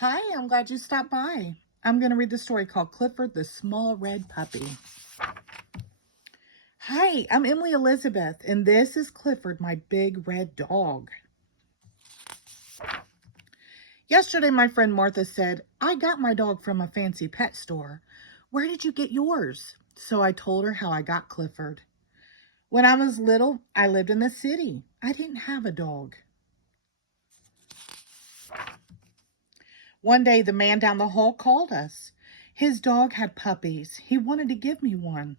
Hi, I'm glad you stopped by. I'm going to read the story called Clifford the Small Red Puppy. Hi, I'm Emily Elizabeth, and this is Clifford, my big red dog. Yesterday, my friend Martha said, I got my dog from a fancy pet store. Where did you get yours? So I told her how I got Clifford. When I was little, I lived in the city. I didn't have a dog. One day, the man down the hall called us. His dog had puppies. He wanted to give me one.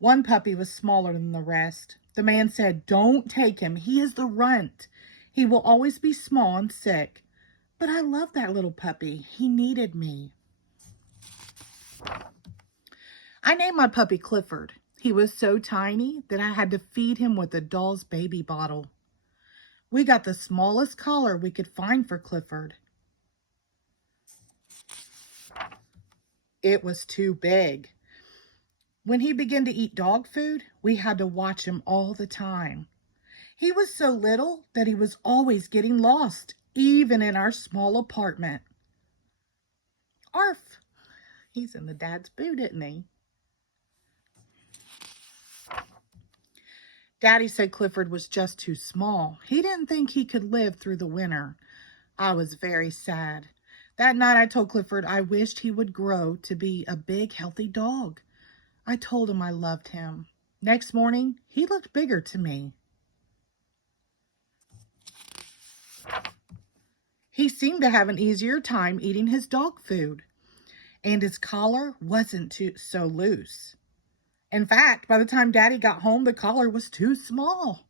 One puppy was smaller than the rest. The man said, Don't take him. He is the runt. He will always be small and sick. But I love that little puppy. He needed me. I named my puppy Clifford. He was so tiny that I had to feed him with a doll's baby bottle. We got the smallest collar we could find for Clifford. It was too big. When he began to eat dog food, we had to watch him all the time. He was so little that he was always getting lost, even in our small apartment. Arf! He's in the dad's boot, isn't he? Daddy said Clifford was just too small. He didn't think he could live through the winter. I was very sad. That night I told Clifford I wished he would grow to be a big, healthy dog. I told him I loved him. Next morning, he looked bigger to me. He seemed to have an easier time eating his dog food, and his collar wasn't so loose. In fact, by the time Daddy got home, the collar was too small.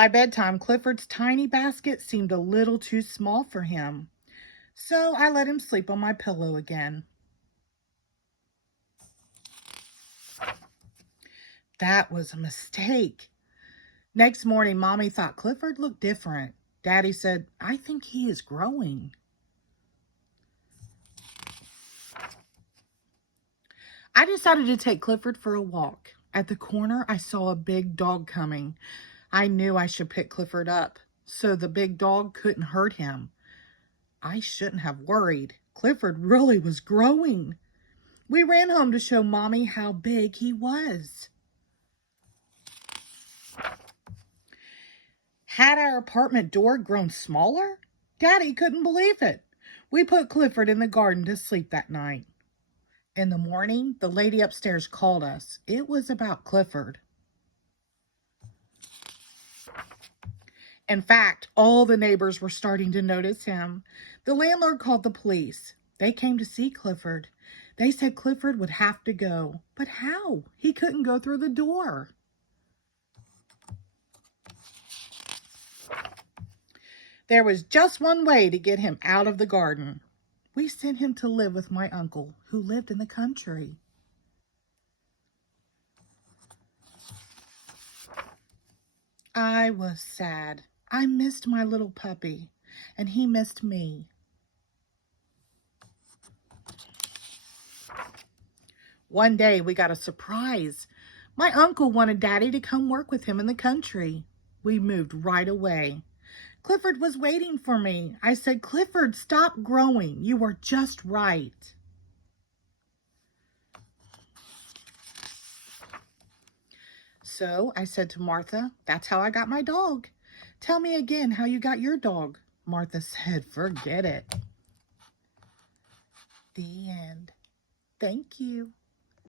By bedtime, Clifford's tiny basket seemed a little too small for him, so I let him sleep on my pillow again. That was a mistake. Next morning, Mommy thought Clifford looked different. Daddy said, I think he is growing. I decided to take Clifford for a walk. At the corner, I saw a big dog coming. I knew I should pick Clifford up so the big dog couldn't hurt him. I shouldn't have worried. Clifford really was growing. We ran home to show Mommy how big he was. Had our apartment door grown smaller? Daddy couldn't believe it. We put Clifford in the garden to sleep that night. In the morning, the lady upstairs called us. It was about Clifford. In fact, all the neighbors were starting to notice him. The landlord called the police. They came to see Clifford. They said Clifford would have to go. But how? He couldn't go through the door. There was just one way to get him out of the garden. We sent him to live with my uncle, who lived in the country. I was sad. I missed my little puppy, and he missed me. One day we got a surprise. My uncle wanted Daddy to come work with him in the country. We moved right away. Clifford was waiting for me. I said, Clifford, stop growing. You are just right. So I said to Martha, that's how I got my dog. Tell me again how you got your dog. Martha said, forget it. The end. Thank you.